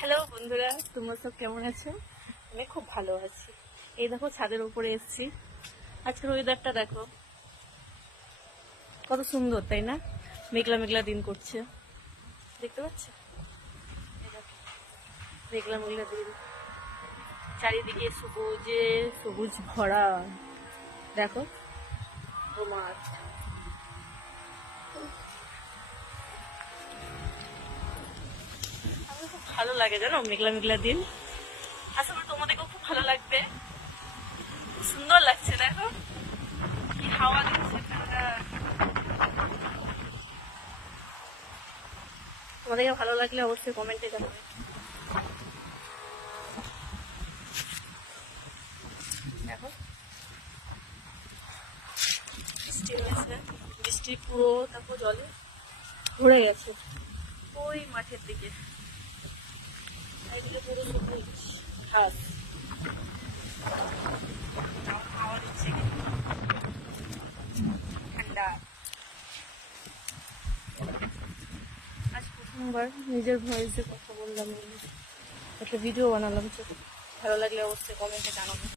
Hello বন্ধুরা, তোমরা সব কেমন আছো? আমি খুব ভালো আছি। এই দেখো ছাদের উপরে এসেছি। আজকের ওয়েদারটা দেখো কত সুন্দর, তাই না? মেঘলা মেঘলা দিন করছে, দেখতে পাচ্ছ? মেঘলা মেঘলা দিন, চারিদিকে সবুজে সবুজ ভরা। দেখো মাঠ। আমার খুব ভালো লাগে জানো মেঘলা মেঘলা দিন। আসলে তোমাদেরকেও খুব ভালো লাগবে। খুব সুন্দর লাগছে, দেখো কি হাওয়া দিচ্ছে। তোমাদেরকে ভালো লাগলে অবশ্যই কমেন্টে জানাবে। দেখো বৃষ্টি হয়েছে, বৃষ্টি পুরো তারপর জলে ভরে গেছে ওই মাঠের দিকে। চারিদিকে পুরো সবুজ ঘাস, হাওয়া দিচ্ছে ঠান্ডা। আজ প্রথমবার নিজের ভয়েসে কথা বললাম, একটা ভিডিও বানালাম। ভালো লাগলে অবশ্যই কমেন্টে জানাবো।